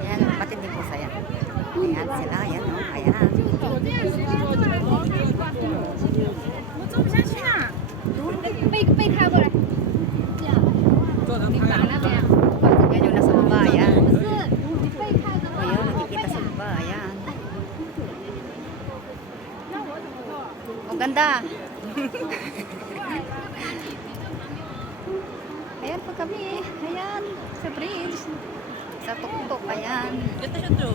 Ayan, matinding pusa yan. Ayan sila, ayan o, ayan. 我走不下去呢。背开过来。你拔了没有？ Yan yung nasa baba, ayan. 不是，你背开的话。 Ayan, nakikita sa baba, ayan. 那我怎么做？ Ang ganda. Ayan po kami, ayan, sa bridge. Sa tuktok, ayan. Ganda siya, Jo.